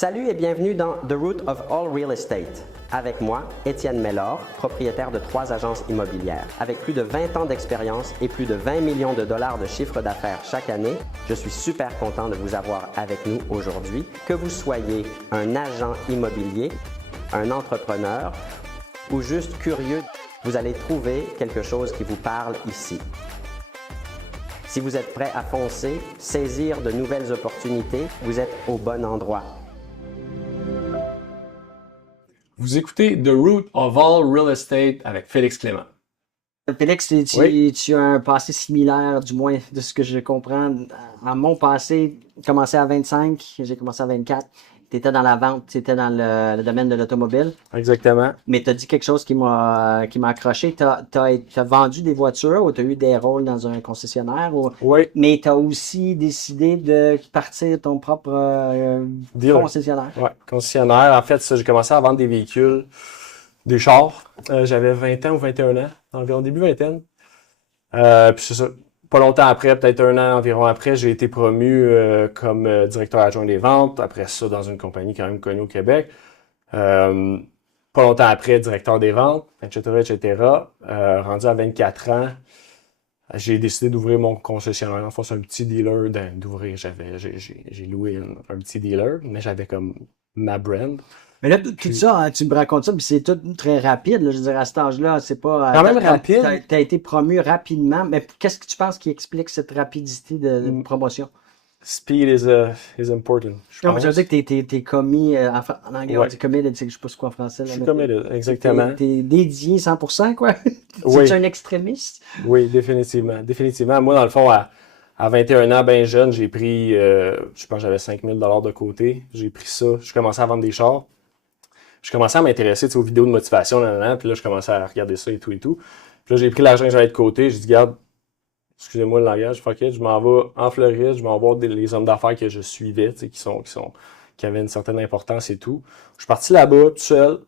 Salut et bienvenue dans The Root of All Real Estate. Avec moi, Étienne Mellor, propriétaire de 3 agences immobilières. Avec plus de 20 ans d'expérience et plus de 20 millions de dollars de chiffre d'affaires chaque année, je suis super content de vous avoir avec nous aujourd'hui. Que vous soyez un agent immobilier, un entrepreneur ou juste curieux, vous allez trouver quelque chose qui vous parle ici. Si vous êtes prêt à foncer, saisir de nouvelles opportunités, vous êtes au bon endroit. Vous écoutez The Root of All Real Estate avec Félix Clément. Félix, tu as un passé similaire, du moins de ce que je comprends. En mon passé, j'ai commencé à 25, j'ai commencé à 24. Tu étais dans la vente, tu étais dans le domaine de l'automobile. Exactement. Mais tu as dit quelque chose qui m'a accroché. Tu as vendu des voitures ou tu as eu des rôles dans un concessionnaire. Oui. Mais tu as aussi décidé de partir ton propre concessionnaire. Oui, concessionnaire. En fait, j'ai commencé à vendre des véhicules, des chars. J'avais 20 ans ou 21 ans, environ début vingtaine. Puis c'est ça. Pas longtemps après, peut-être un an environ après, j'ai été promu comme directeur adjoint des ventes. Après ça, dans une compagnie quand même connue au Québec. Pas longtemps après, directeur des ventes, etc. Rendu à 24 ans, j'ai décidé d'ouvrir mon concessionnaire. En fait, c'est un petit dealer d'ouvrir. J'ai loué un petit dealer, mais j'avais comme ma brand. Mais là, tout ça, hein, tu me racontes ça, puis c'est tout très rapide. Là, je veux dire, à cet âge-là, c'est pas... Quand même rapide. Tu as été promu rapidement, mais qu'est-ce que tu penses qui explique cette rapidité de promotion? Speed is important, je Non, pense. mais je veux dire que t'es commis, en anglais, on dit committed, je sais pas c'est quoi en français. Je suis committed, exactement. T'es dédié 100%, quoi? Oui. Tu es un extrémiste? Oui, définitivement. Définitivement. Moi, dans le fond, à 21 ans, bien jeune, j'ai pris, je pense que j'avais 5 000 $ de côté. J'ai pris ça. Je commençais à vendre des chars. Je commençais à m'intéresser aux vidéos de motivation, puis là, je commençais à regarder ça et tout. Puis là, j'ai pris l'argent que j'avais de côté. J'ai dit, regarde, excusez-moi le langage, fuck it, je m'en vais en Floride, je m'en vais voir les hommes d'affaires que je suivais, qui avaient une certaine importance et tout. Je suis parti là-bas, tout seul.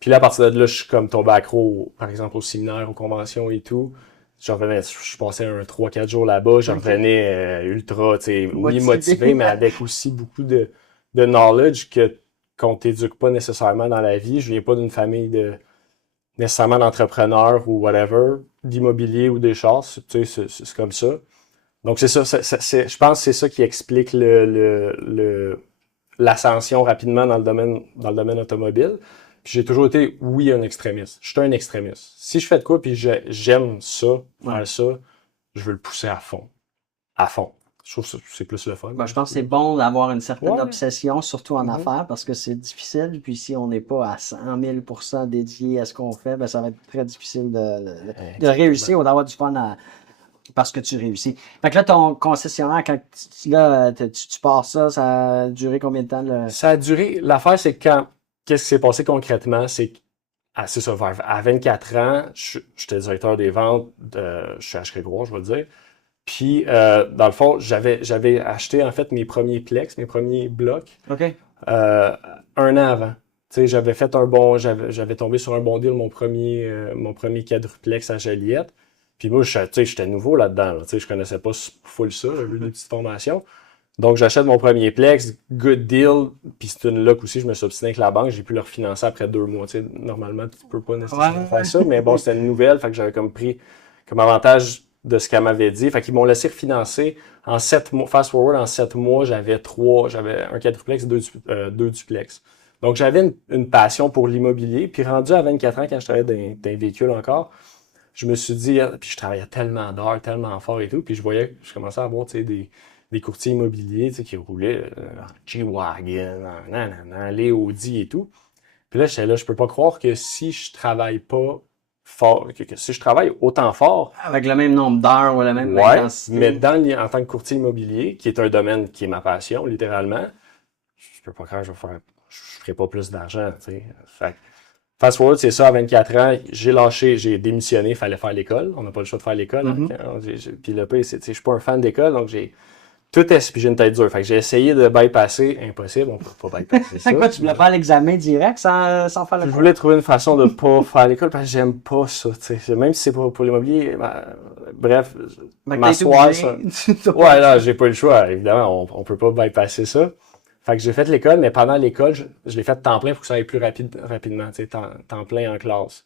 Puis là, à partir de là, je suis comme tombé accro, par exemple, au séminaire, aux conventions et tout. Je passais 3-4 jours là-bas, je revenais ultra, motivé, mais avec aussi beaucoup de knowledge qu'on t'éduque pas nécessairement dans la vie. Je viens pas d'une famille nécessairement d'entrepreneurs ou whatever, d'immobilier ou des chars, c'est comme ça. Donc c'est ça, je pense que c'est ça qui explique l'ascension rapidement dans le domaine automobile. Puis j'ai toujours été, oui, un extrémiste. Je suis un extrémiste. Si je fais de quoi puis j'aime ça, faire ça, je veux le pousser à fond. À fond. Je trouve que c'est plus le fun. Ben, je pense que c'est bon d'avoir une certaine obsession, surtout en affaires, parce que c'est difficile. Puis si on n'est pas à 100 000% dédié à ce qu'on fait, ben, ça va être très difficile de réussir ou d'avoir du fun parce que tu réussis. Fait que là, ton concessionnaire, quand tu pars ça a duré combien de temps? Ça a duré. L'affaire, c'est qu'est-ce qui s'est passé concrètement? C'est ça, à 24 ans, j'étais directeur des ventes chez H. Grégoire, je vais le dire. Puis, dans le fond, j'avais acheté, en fait, mes premiers plex, mes premiers blocs, un an avant. Tu sais, j'avais tombé sur un bon deal, mon premier quadruplex à Joliette. Puis moi, j'étais nouveau là-dedans. Tu sais, je connaissais pas full ça, j'avais eu des petites formations. Donc, j'achète mon premier plex, good deal. Puis c'est une loc aussi, je me suis obstiné avec la banque, j'ai pu le refinancer après 2 mois. Tu sais, normalement, tu peux pas nécessairement faire ça, mais bon, c'était une nouvelle, fait que j'avais comme pris comme avantage de ce qu'elle m'avait dit. Fait qu'ils m'ont laissé refinancer en 7 mois. Fast forward, en 7 mois, j'avais un quadruplex et 2 duplex. Donc, j'avais une passion pour l'immobilier. Puis rendu à 24 ans, quand je travaillais dans un véhicule encore, je me suis dit, puis je travaillais tellement d'heures, tellement fort et tout, puis je commençais à voir, des courtiers immobiliers, qui roulaient G-Wagon, les Audi et tout. Puis là, j'étais là, je peux pas croire que si je travaille pas fort, que si je travaille autant fort. Avec le même nombre d'heures ou la même intensité. Mais en tant que courtier immobilier, qui est un domaine qui est ma passion, littéralement, je peux pas croire que je ferai pas plus d'argent, tu sais. Fait fast forward, c'est ça, à 24 ans, j'ai démissionné, il fallait faire l'école. On n'a pas le choix de faire l'école. Puis le pire, je suis pas un fan d'école, donc puis j'ai une tête dure. Fait que j'ai essayé de bypasser, impossible, on peut pas bypasser ça. Quoi, tu voulais faire l'examen direct sans faire le cours? Je voulais trouver une façon de pas faire l'école parce que j'aime pas ça, tu sais. Même si c'est pour l'immobilier, bref, m'asseoir ça. Ouais, là, j'ai pas le choix, évidemment, on peut pas bypasser ça. Fait que j'ai fait l'école, mais pendant l'école, je l'ai fait temps plein pour que ça aille plus rapidement, tu sais, temps plein en classe.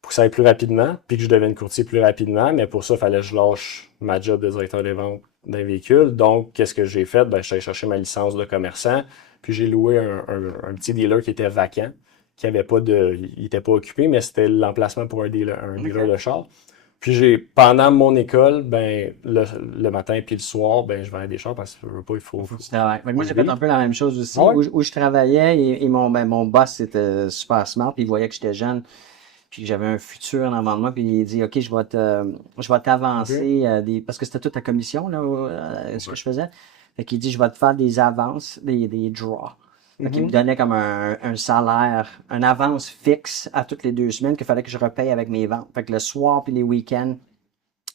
Pour que ça aille plus rapidement, puis que je devienne courtier plus rapidement, mais pour ça, il fallait que je lâche ma job de directeur des ventes d'un véhicule. Donc, qu'est-ce que j'ai fait? Ben, je suis allé chercher ma licence de commerçant, puis j'ai loué un petit dealer qui était vacant, qui avait pas de. Il était pas occupé, mais c'était l'emplacement pour un dealer de char. Puis pendant mon école, ben, le matin puis le soir, ben, je vendais des chars parce que je veux pas, il faut. Tu travailles. Fait que moi, j'ai fait un peu la même chose aussi. Ah ouais? Où je travaillais et mon boss était super smart, puis il voyait que j'étais jeune, puis que j'avais un futur en avant de moi, puis il dit OK, je vais t'avancer parce que c'était toute ta commission, là, ce que je faisais. Fait qu'il dit je vais te faire des avances, des draws. Fait qu'il me donnait comme un salaire, une avance fixe à toutes les 2 semaines qu'il fallait que je repaye avec mes ventes. Fait que le soir puis les week-ends,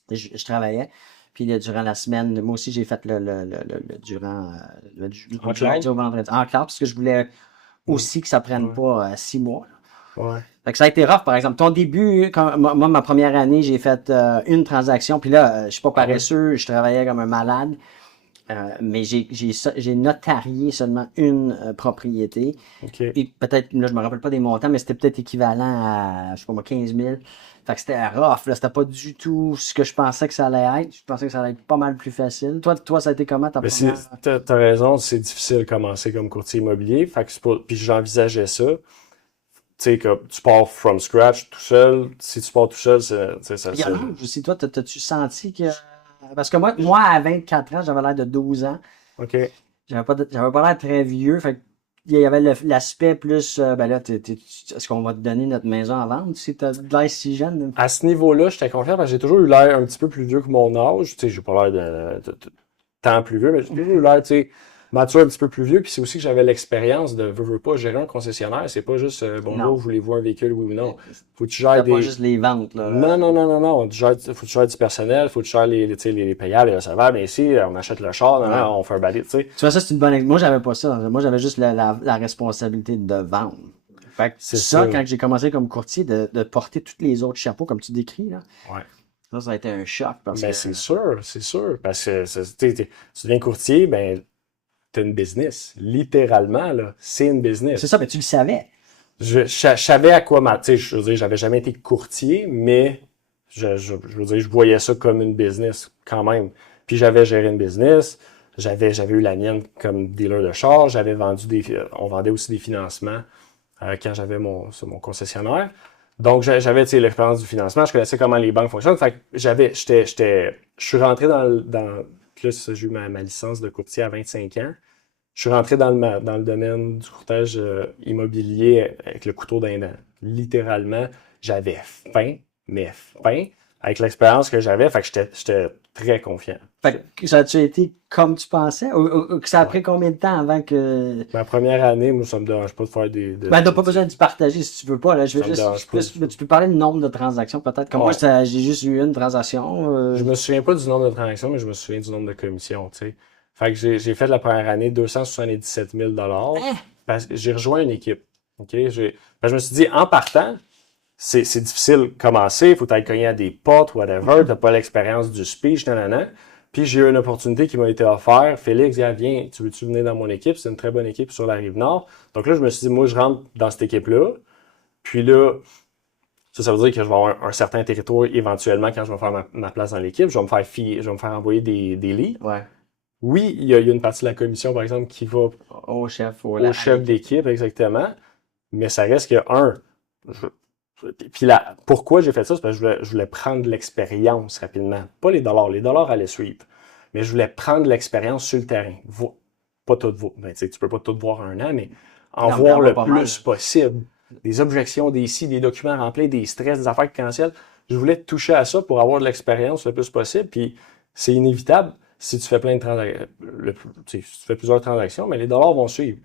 je travaillais. Puis durant la semaine, moi aussi, j'ai fait du lundi au vendredi. En clair, parce que je voulais aussi que ça prenne pas 6 mois. Ouais. Fait que ça a été rough, par exemple. Ton début, moi, ma première année, j'ai fait une transaction. Puis là, je suis pas paresseux, je travaillais comme un malade. Mais j'ai notarié seulement une propriété. OK. Puis peut-être, là, je me rappelle pas des montants, mais c'était peut-être équivalent à, je sais pas moi, 15 000. Fait que c'était rough, là. C'était pas du tout ce que je pensais que ça allait être. Je pensais que ça allait être pas mal plus facile. Toi, ça a été comment ta première? T'as raison, c'est difficile de commencer comme courtier immobilier. Fait que puis j'envisageais ça. Tu sais, que tu pars from scratch tout seul. Si tu pars tout seul, ça. Il y a l'âge aussi. Toi, t'as-tu senti que. Parce que moi, à 24 ans, j'avais l'air de 12 ans. OK. J'avais pas l'air très vieux. Fait il y avait l'aspect plus. Ben là, est-ce qu'on va te donner notre maison à vendre si t'as de l'air si jeune? À ce niveau-là, j'étais confiant parce que j'ai toujours eu l'air un petit peu plus vieux que mon âge. Tu sais, j'ai pas l'air de tant plus vieux, mais j'ai toujours eu l'air, tu sais, mature un petit peu plus vieux. Puis c'est aussi que j'avais l'expérience de veux pas gérer un concessionnaire. C'est pas juste bonjour, voulez-vous un véhicule, oui ou non. Faut que tu gères pas juste les ventes, là. Non. Faut que tu gères du personnel, faut que tu gères les payables, les recevables. Mais ici, on achète le char, on fait un balai, tu sais. Tu vois, ça, c'est une bonne. Moi, j'avais pas ça. Moi, j'avais juste la responsabilité de vendre. Fait que C'est ça, ça. quand j'ai commencé comme courtier, de porter tous les autres chapeaux, comme tu décris, là. Ouais. Ça a été un choc. Parce Mais que... c'est sûr. Parce que tu deviens courtier, ben, t'as une business. Littéralement, là, c'est une business. C'est ça, mais tu le savais. Je savais à quoi tu sais, je veux dire, j'avais jamais été courtier, mais je veux dire, je voyais ça comme une business quand même. Puis j'avais géré une business, j'avais eu la mienne comme dealer de char, on vendait aussi des financements quand j'avais mon concessionnaire. Donc j'avais, tu sais, l'expérience du financement, je connaissais comment les banques fonctionnent. Fait que je suis rentré là, j'ai eu ma licence de courtier à 25 ans. Je suis rentré dans le domaine du courtage immobilier avec le couteau dans les dents. Littéralement, j'avais faim, avec l'expérience que j'avais, fait que j'étais très confiant. Fait que ça a-tu été comme tu pensais? Ou que ça a pris combien de temps avant que. Ma première année, moi, ça me dérange pas de faire Ben, t'as pas besoin de partager si tu veux pas. Là. Je veux juste, tu peux parler du nombre de transactions, peut-être. Comme moi, j'ai juste eu une transaction. Je me souviens pas du nombre de transactions, mais je me souviens du nombre de commissions, tu sais. Fait que j'ai fait la première année 277 000 parce que j'ai rejoint une équipe. OK? Je me suis dit, en partant, c'est difficile de commencer, il faut t'aller cogner à des potes, whatever, t'as pas l'expérience du speech, nanana. Puis j'ai eu une opportunité qui m'a été offerte. Félix, viens, tu veux-tu venir dans mon équipe? C'est une très bonne équipe sur la Rive-Nord. Donc là, je me suis dit, moi, je rentre dans cette équipe-là. Puis là, ça veut dire que je vais avoir un certain territoire éventuellement quand je vais faire ma place dans l'équipe. Je vais me faire envoyer des leads. Ouais. Oui, il y a une partie de la commission, par exemple, qui va au chef d'équipe, exactement. Mais ça reste que, puis pourquoi j'ai fait ça? C'est parce que je voulais prendre de l'expérience rapidement. Pas les dollars allaient suivre. Mais je voulais prendre de l'expérience sur le terrain. Pas tout voir. Ben, tu peux pas tout voir un an, mais voir le plus possible. Des objections, des des documents remplis, des stress, des affaires potentielles. Je voulais toucher à ça pour avoir de l'expérience le plus possible. Puis c'est inévitable. Si tu fais plein de transactions, si tu fais plusieurs transactions, mais les dollars vont suivre.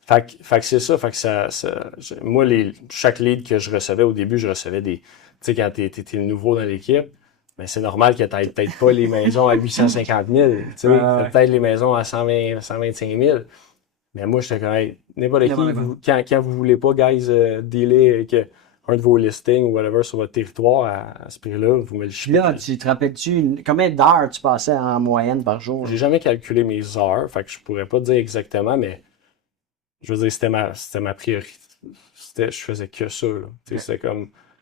Fait que c'est ça. Fait que moi, chaque lead que je recevais au début, je recevais des. Tu sais, quand t'es le nouveau dans l'équipe, ben c'est normal que t'aies peut-être pas les maisons à 850 000. Tu sais, t'as peut-être les maisons à 120, 125 000. Mais moi, j'étais quand même. N'importe qui, quand vous voulez pas, guys, dealer avec un de vos listings ou whatever sur votre territoire à ce prix-là, vous me le chiez. Là, tu te rappelles-tu combien d'heures tu passais en moyenne par jour? J'ai jamais calculé mes heures, fait que je pourrais pas te dire exactement, mais je veux dire, c'était ma priorité. Je faisais que ça, là. Tu sais,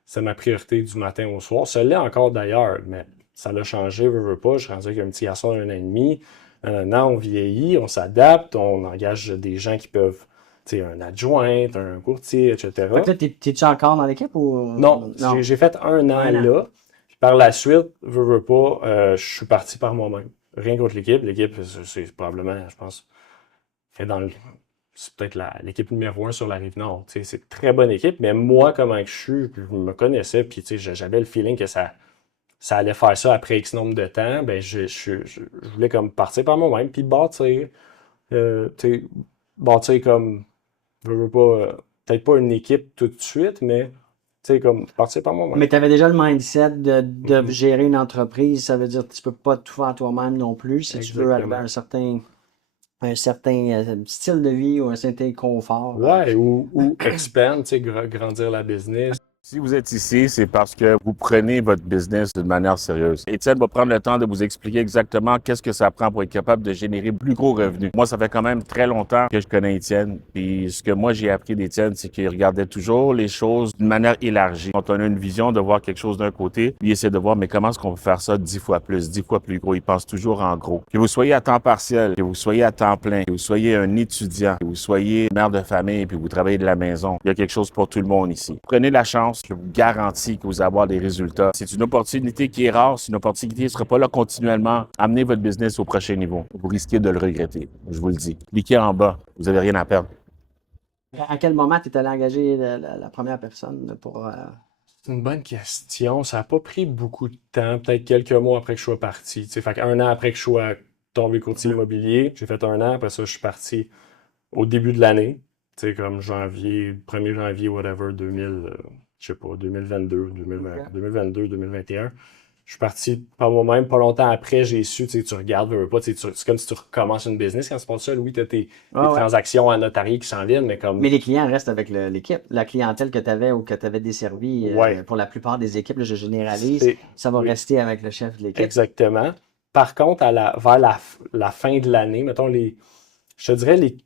c'était ma priorité du matin au soir. Ça l'est encore d'ailleurs, mais ça l'a changé, veux pas. Je suis rendu avec un petit garçon d'1 an et demi. Un an, on vieillit, on s'adapte, on engage des gens qui peuvent, tu sais, un adjoint, un courtier, etc. Fait que là, t'es-tu encore dans l'équipe ou. Non, j'ai fait un an là. Puis par la suite, veux pas, je suis parti par moi-même. Rien contre l'équipe. L'équipe, c'est probablement, je pense, fait c'est peut-être l'équipe numéro 1 sur la Rive-Nord. Tu sais, c'est une très bonne équipe, mais moi, comment que je suis, puis je me connaissais, puis tu sais, j'avais le feeling que ça allait faire ça après X nombre de temps. Ben, je voulais comme partir par moi-même, puis bâtir. Tu sais, bâtir comme, veux pas, peut-être pas une équipe tout de suite, mais tu sais, comme partir par moi-même. Mais tu avais déjà le mindset de gérer une entreprise. Ça veut dire que tu peux pas tout faire toi-même non plus. Si tu veux arriver à un certain style de vie ou un certain confort. Ouais, ou expand, tu sais, grandir la business. Si vous êtes ici, c'est parce que vous prenez votre business d'une manière sérieuse. Étienne va prendre le temps de vous expliquer exactement qu'est-ce que ça prend pour être capable de générer plus gros revenus. Moi, ça fait quand même très longtemps que je connais Étienne. Puis ce que moi, j'ai appris d'Étienne, c'est qu'il regardait toujours les choses d'une manière élargie. Quand on a une vision de voir quelque chose d'un côté, lui essaie de voir, mais comment est-ce qu'on peut faire ça 10 fois plus, 10 fois plus gros. Il pense toujours en gros. Que vous soyez à temps partiel, que vous soyez à temps plein, que vous soyez un étudiant, que vous soyez mère de famille, puis vous travaillez de la maison, il y a quelque chose pour tout le monde ici. Prenez la chance. Je vous garantis que vous allez avoir des résultats. C'est une opportunité qui est rare, c'est une opportunité qui ne sera pas là continuellement. Amenez votre business au prochain niveau. Vous risquez de le regretter, je vous le dis. Cliquez en bas, vous n'avez rien à perdre. À quel moment tu es allé engager la première personne pour. C'est une bonne question. Ça n'a pas pris beaucoup de temps, peut-être quelques mois après que je sois parti. Fait qu'un an après que je sois tombé courtier immobilier, j'ai fait un an, après ça, je suis parti au début de l'année. Tu sais, comme janvier, 1er janvier, whatever, 2022, 2021. Je suis parti par moi-même. Pas longtemps après, j'ai su, tu regardes, pas, c'est comme si tu recommences une business. Quand tu passes ça, oui, tu as tes transactions à notarié qui s'en viennent, mais comme. Mais les clients restent avec l'équipe. La clientèle que tu avais ou que tu avais desservie, pour la plupart des équipes, là, je généralise, ça va rester avec le chef de l'équipe. Exactement. Par contre, vers la fin de l'année, mettons, je te dirais les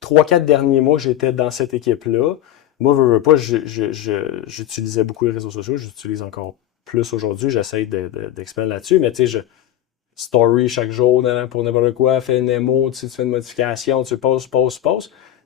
3-4 derniers mois, j'étais dans cette équipe-là. Moi, veux pas, j'utilisais beaucoup les réseaux sociaux, j'utilise encore plus aujourd'hui, j'essaie d'expandre là-dessus, mais tu sais, story chaque jour pour n'importe quoi, fais une émo, tu fais une modification, tu posts.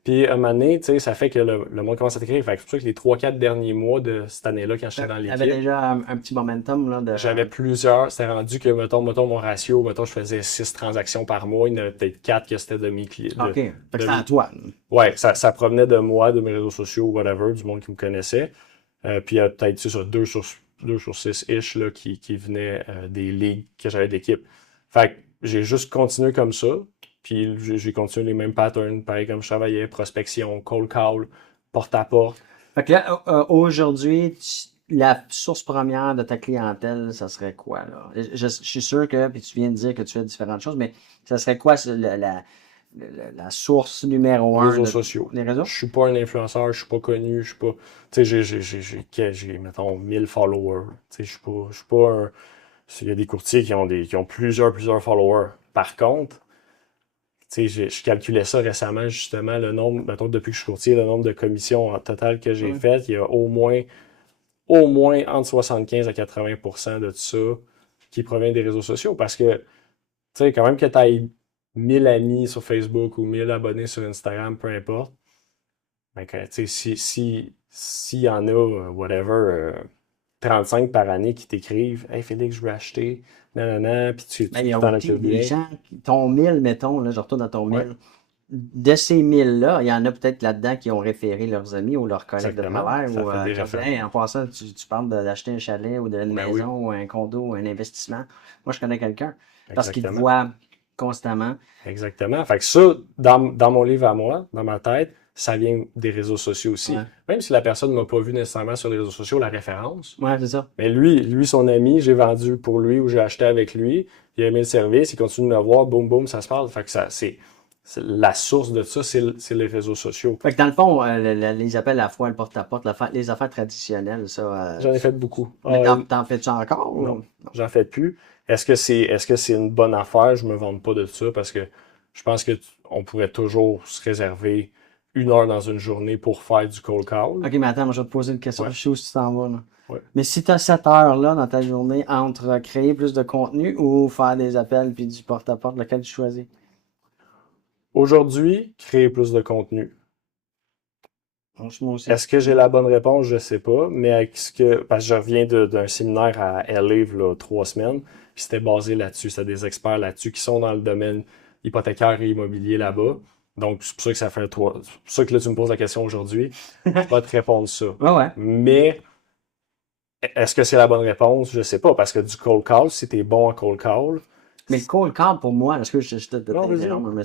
Puis à un moment donné, tu sais, ça fait que le monde commence à t'écrire. Fait que c'est pour ça que les 3-4 derniers mois de cette année-là, quand j'étais dans l'équipe. Tu avais déjà un petit momentum là, J'avais plusieurs. C'était rendu que, mettons, mon ratio, je faisais 6 transactions par mois. Il y en avait peut-être 4 que c'était de mes clients. OK. Fait que c'était à toi. Ouais, ça provenait de moi, de mes réseaux sociaux, whatever, du monde qui me connaissait. Puis il y a peut-être 2 sur 6-ish là, qui venaient des ligues que j'avais d'équipe. Fait que j'ai juste continué comme ça. Puis j'ai continué les mêmes patterns, pareil comme je travaillais, prospection, cold call, porte-à-porte. Fait que là, aujourd'hui, la source première de ta clientèle, ça serait quoi, là? Je suis sûr que, puis tu viens de dire que tu fais différentes choses, mais ça serait quoi la source numéro 1? Les réseaux sociaux. Les réseaux? Je suis pas un influenceur, je suis pas connu, je suis pas. Tu sais, j'ai, mettons, 1000 followers. Tu sais, je suis pas un. Il y a des courtiers qui ont plusieurs followers. Par contre, tu sais, je calculais ça récemment, justement, le nombre, mettons, depuis que je suis courtier, le nombre de commissions en total que j'ai faites, il y a au moins entre 75 à 80% de tout ça qui provient des réseaux sociaux. Parce que, tu sais, quand même que tu aies 1000 amis sur Facebook ou 1000 abonnés sur Instagram, peu importe, ben, tu sais, s'il y en a, whatever, 35 par année qui t'écrivent « Hey Félix, je veux acheter, nanana », puis tu il y a t'en aussi occupes des bien. gens, ton 1000, mettons, là, je retourne dans ton 1000. De ces 1000-là, il y en a peut-être là-dedans qui ont référé leurs amis ou leurs collègues de travail. Ou, en passant, tu parles d'acheter un chalet ou d'une maison ou un condo ou un investissement. Moi, je connais quelqu'un parce qu'il te voit constamment. Exactement. Fait que ça, dans mon livre à moi, dans ma tête, ça vient des réseaux sociaux aussi. Ouais. Même si la personne ne m'a pas vu nécessairement sur les réseaux sociaux, la référence. Ouais, c'est ça. Mais lui, son ami, j'ai vendu pour lui ou j'ai acheté avec lui. Il a aimé le service, il continue de me voir, boum, boum, ça se parle. Fait que c'est la source de ça, c'est les réseaux sociaux. Fait que dans le fond, les appels à la fois, le porte-à-porte, les affaires traditionnelles, ça. J'en ai fait beaucoup. Mais t'en fais-tu encore? Non, j'en fais plus. Est-ce que c'est une bonne affaire? Je me vante pas de ça parce que je pense que on pourrait toujours se réserver 1 heure dans une journée pour faire du cold call. OK, mais attends, moi, je vais te poser une question. Ouais. Je sais où tu t'en vas, là. Ouais. Mais si tu as cette heure-là dans ta journée entre créer plus de contenu ou faire des appels puis du porte-à-porte, lequel tu choisis? Aujourd'hui, créer plus de contenu. Moi aussi. Est-ce que j'ai la bonne réponse? Je sais pas, mais parce que je reviens d'un séminaire à LA, là, 3 semaines, puis c'était basé là-dessus. C'était des experts là-dessus qui sont dans le domaine hypothécaire et immobilier là-bas. Donc, c'est pour ça que ça fait toi. C'est pour ça que là, tu me poses la question aujourd'hui. Je peux pas te répondre ça. Ouais. Mais est-ce que c'est la bonne réponse? Je sais pas, parce que du cold call, si t'es bon en cold call. Mais le cold call, pour moi, est-ce que je te Non, vas-y. t'interromps, mais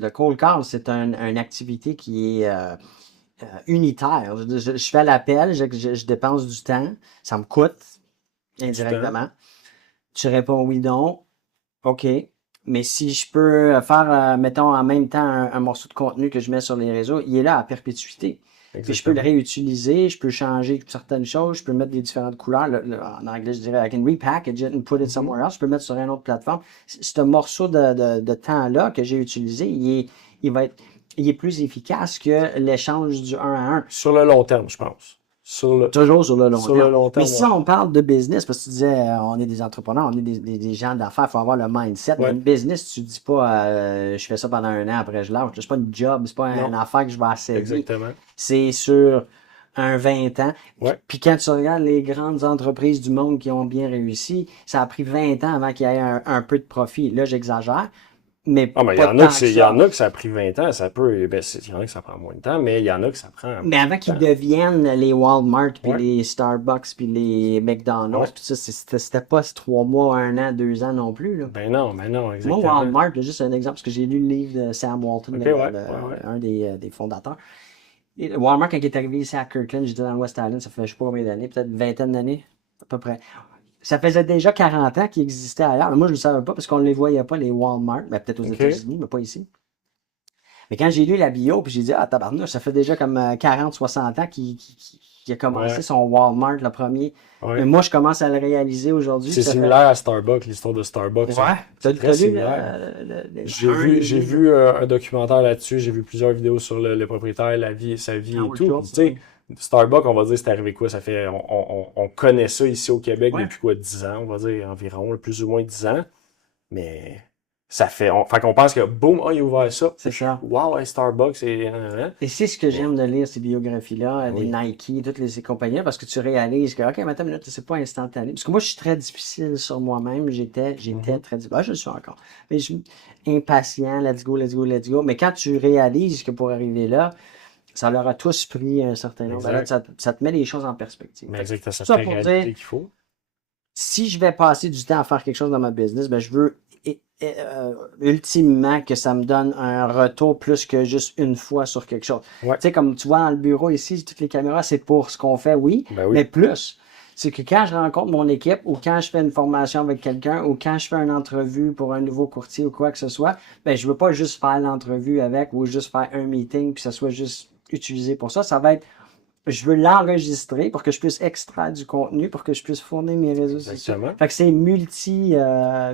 le cold call, c'est une activité qui est unitaire. Je fais l'appel, je dépense du temps, ça me coûte indirectement. Tu réponds oui, non. OK. Mais si je peux faire, mettons, en même temps un morceau de contenu que je mets sur les réseaux, il est là à perpétuité. Puis je peux le réutiliser, je peux changer certaines choses, je peux mettre des différentes couleurs. En anglais, je dirais, I can repackage it and put it somewhere else. Je peux le mettre sur une autre plateforme. Ce morceau de temps-là que j'ai utilisé, il est plus efficace que l'échange du 1 à 1. Sur le long terme, je pense. Toujours sur le long Sur terme. le long terme, Mais si ouais. on parle de business, parce que tu disais, on est des entrepreneurs, on est des gens d'affaires, il faut avoir le mindset. Ouais. Une business, tu ne dis pas, je fais ça pendant 1 an, après je lâche. C'est pas une job, c'est pas une affaire que je vais essayer. Exactement. C'est sur un 20 ans. Ouais. Puis quand tu regardes les grandes entreprises du monde qui ont bien réussi, ça a pris 20 ans avant qu'il y ait un peu de profit. Là, j'exagère. Mais Ah, mais il y pas en a tant que c'est- que il y ça. en a que ça a pris 20 ans, ça peut. Ben, il y en a que ça prend moins de temps, mais il y en a que ça prend. Mais avant qu'ils deviennent les Walmart, puis Ouais. les Starbucks, puis les McDonald's, Ouais. puis ça, c'était pas 3 mois, 1 an, 2 ans non plus. Là. Ben non, Moi, exactement. Walmart, là, juste un exemple, parce que j'ai lu le livre de Sam Walton, Ok, ouais. un des fondateurs. Et Walmart, quand il est arrivé ici à Kirkland, j'étais dans le West Island, ça fait je sais pas combien d'années, peut-être une vingtaine d'années, à peu près. Ça faisait déjà 40 ans qu'ils existaient ailleurs. Mais moi, je ne le savais pas parce qu'on ne les voyait pas, les Walmart, mais peut-être aux Ok. États-Unis, mais pas ici. Mais quand j'ai lu la bio, puis j'ai dit, ah, tabarnouche, ça fait déjà comme 40, 60 ans qu'il a commencé Ouais. son Walmart, le premier. Ouais. Mais moi, je commence à le réaliser aujourd'hui. C'est ça fait- similaire à Starbucks, l'histoire de Starbucks. Ouais. T'as très lu similaire. J'ai un vu, des j'ai livres? vu un documentaire là-dessus, j'ai vu plusieurs vidéos sur le propriétaire, sa vie et Howard tout. Schultz, Tu sais, Starbucks, on va dire, c'est arrivé quoi? Ça fait, on connaît ça ici au Québec Ouais. depuis quoi, 10 ans, on va dire environ, plus ou moins 10 ans. Mais ça fait, fait qu'on pense que boum, il a ouvert ça. C'est ça. Wow, Starbucks et Et c'est ce que j'aime de lire ces biographies-là, Oui. des Nike, toutes ces compagnies-là, parce que tu réalises que, OK, mais attends une minute, c'est pas instantané. Parce que moi, je suis très difficile sur moi-même. J'étais très difficile. Je le suis encore. Mais je suis impatient, let's go, let's go, let's go. Mais quand tu réalises que pour arriver là, ça leur a tous pris un certain nombre. Exact. Alors, ça te met les choses en perspective. mais exactement, ça Ça fait pour réalité dire- qu'il faut. Si je vais passer du temps à faire quelque chose dans ma business, ben, je veux ultimement que ça me donne un retour plus que juste une fois sur quelque chose. Ouais. Tu sais, comme tu vois dans le bureau ici, toutes les caméras, c'est pour ce qu'on fait, oui, Ben oui. mais plus. C'est que quand je rencontre mon équipe ou quand je fais une formation avec quelqu'un ou quand je fais une entrevue pour un nouveau courtier ou quoi que ce soit, ben, je veux pas juste faire l'entrevue avec ou juste faire un meeting puis que ça soit juste utilisé pour ça. Ça va être je veux l'enregistrer pour que je puisse extraire du contenu, pour que je puisse fournir mes réseaux sociaux. Exactement. Fait que c'est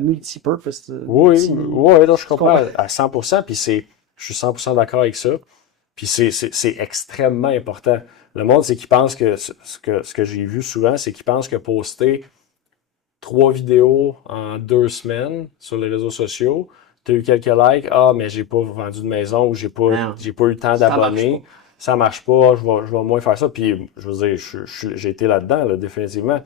multi-purpose. Oui, oui, non, je comprends comprends? à 100%, puis je suis 100% d'accord avec ça. Puis c'est extrêmement important. Le monde, c'est qu'il pense que ce que j'ai vu souvent, c'est qu'il pense que poster 3 vidéos en 2 semaines sur les réseaux sociaux, tu as eu quelques likes, mais j'ai pas vendu de maison ou j'ai pas Non. eu le temps Ça marche d'abonner. Ça marche pas, je vais moins faire ça. Puis, je veux dire, j'ai été là-dedans, là, définitivement.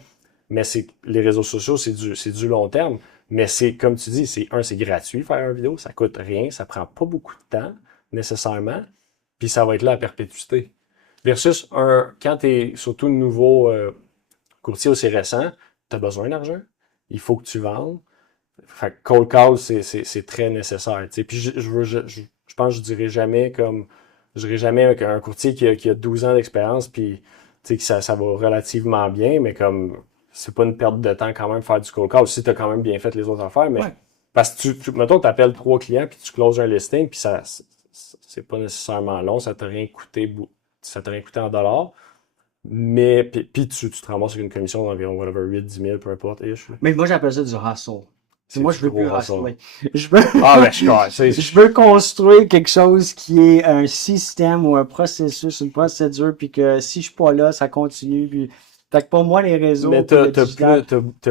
Mais les réseaux sociaux, c'est du long terme. Mais c'est, comme tu dis, c'est gratuit faire une vidéo, ça coûte rien, ça prend pas beaucoup de temps, nécessairement. Puis ça va être là à perpétuité. Versus quand tu es surtout nouveau courtier aussi récent, tu as besoin d'argent, il faut que tu vendes. Fait que cold call, c'est très nécessaire. Tu sais. Puis je pense que je dirais jamais comme. Je dirais jamais qu'un courtier qui a 12 ans d'expérience, puis tu sais, que ça va relativement bien, mais comme c'est pas une perte de temps quand même faire du cold call. Si tu as quand même bien fait les autres affaires, mais Ouais. parce que mettons, tu appelles 3 clients, puis tu closes un listing, puis c'est pas nécessairement long, ça t'a rien coûté en dollars. Mais puis tu te ramasses avec une commission d'environ 8-10 000, peu importe. Mais moi, j'appelle ça du hustle. Moi, je veux plus gros, ça. rester. Je veux, Ah, ben, je suis correct. je veux construire quelque chose qui est un système ou un processus, une procédure, puis que si je suis pas là, ça continue. Puis... Fait que pour moi, les réseaux, Mais puis le t'as digital,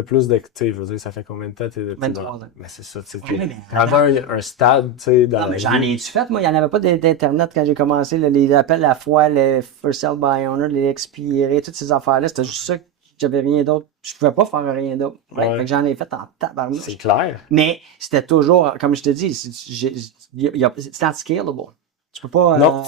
plus d'activités, je veux dire, ça fait combien de temps t'es depuis 23 ans. Mais c'est ça, tu sais, Ouais, mais rendu un stade, tu sais, dans non, la mais j'en vie. ai-tu fait, moi. Il n'y en avait pas d'Internet quand j'ai commencé. Là, les appels à la fois, les First Sell by Owner, les expirés, toutes ces affaires-là. C'était juste ça que j'avais rien d'autre. Je pouvais pas faire rien d'autre. Ouais, Ouais. fait que j'en ai fait en tabarnouche. C'est clair. Mais c'était toujours, comme je te dis, c'est not scalable. Tu peux pas. Non,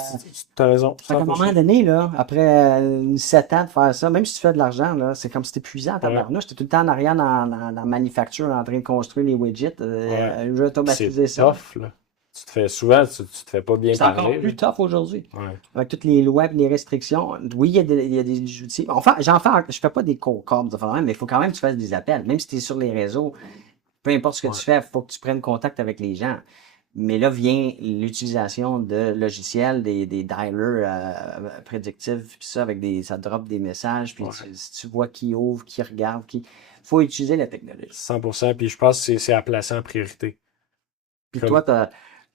t'as raison. Fait qu'à un 100%. moment donné, là, après 7 ans de faire ça, même si tu fais de l'argent, là, c'est comme si c'était épuisant, tabarnouche. J'étais tout le temps en arrière dans la manufacture, en train de construire les widgets. Je vais automatiser C'est ça. tough, là. Tu te fais pas bien C'est encore parler. plus tough aujourd'hui. Ouais. Avec toutes les lois et les restrictions. Oui, il y a des outils. Enfin, je fais pas des cold calls, mais il faut quand même que tu fasses des appels. Même si tu es sur les réseaux, peu importe ce que tu fais, il faut que tu prennes contact avec les gens. Mais là vient l'utilisation de logiciels, des dialers prédictifs, puis ça, ça drop des messages, puis si tu vois qui ouvre, qui regarde, faut utiliser la technologie. 100%. Puis je pense que c'est à placer en priorité. Puis Comme- toi,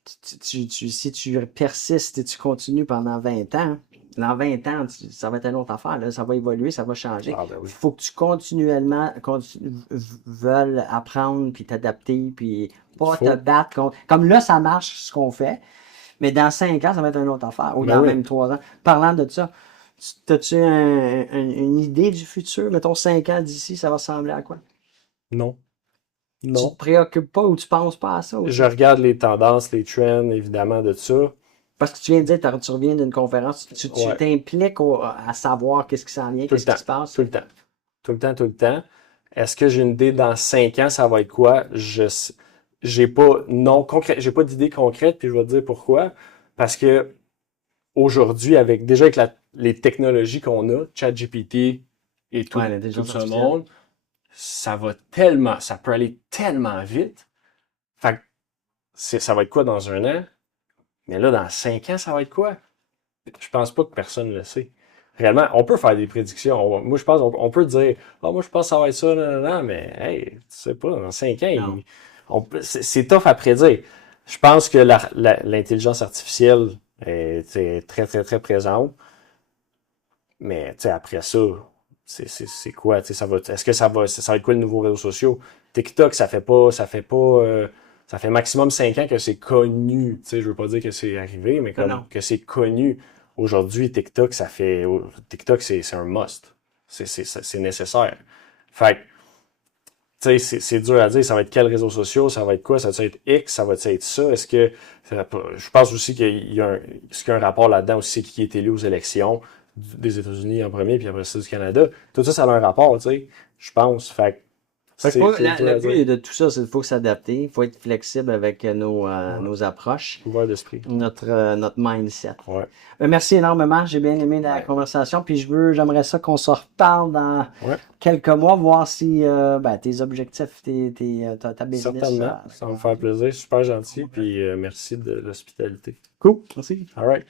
si tu persistes et tu continues pendant 20 ans, dans 20 ans, ça va être une autre affaire, là, ça va évoluer, ça va changer. Ah, ben oui. Il faut que tu continuellement veuilles apprendre, puis t'adapter, puis pas Faut. te battre contre. Comme là, ça marche ce qu'on fait, mais dans 5 ans, ça va être une autre affaire, ou Ben dans oui. même 3 ans. Parlant de ça, as-tu une idée du futur? Mettons 5 ans d'ici, ça va ressembler à quoi? Non. Tu Non. te préoccupes pas ou tu penses pas à ça aussi? Je regarde les tendances, les trends, évidemment, de ça. Parce que tu viens de dire, tu reviens d'une conférence, tu Ouais. t'impliques à savoir qu'est-ce qui s'en vient, Tout le qu'est-ce qui temps. se passe. Tout le temps. Tout le temps, tout le temps. Est-ce que j'ai une idée dans 5 ans, ça va être quoi? J'ai pas, non, j'ai pas d'idée concrète, puis je vais te dire pourquoi. Parce que aujourd'hui, déjà avec les technologies qu'on a, ChatGPT et tout, Ouais, l'intelligence tout ce artificielle. monde, ça peut aller tellement vite. Fait que ça va être quoi dans 1 an? Mais là, dans 5 ans, ça va être quoi? Je pense pas que personne le sait. Réellement, on peut faire des prédictions. Moi, je pense on peut dire moi, je pense que ça va être ça, non, mais hey, tu sais pas, dans 5 ans, Non. c'est tough à prédire. Je pense que l'intelligence artificielle est très, très, très présente. Mais tu sais, après ça, c'est quoi? Est-ce que ça va être quoi le nouveau réseau social? TikTok, ça fait maximum 5 ans que c'est connu. Tu sais, je veux pas dire que c'est arrivé, mais Non. que c'est connu. Aujourd'hui, TikTok, c'est un must. C'est nécessaire. Fait que, tu sais, c'est dur à dire. Ça va être quel réseau social? Ça va être quoi? Ça va être X? Ça va être ça? Je pense aussi qu'il y a un rapport là-dedans aussi qui est élu aux élections des États-Unis en premier, puis après ça du Canada. Tout ça, ça a un rapport, tu sais, je pense. Fait que c'est dur Le à dire. but de tout ça, c'est qu'il faut s'adapter, il faut être flexible avec nos approches, Ouvert d'esprit. notre mindset. Ouais. Merci énormément, j'ai bien aimé la conversation, puis j'aimerais ça qu'on se reparle dans quelques mois, voir si tes objectifs, ta business. Certainement, ça va me faire plaisir. Super gentil, puis merci de l'hospitalité. Cool, merci. All right.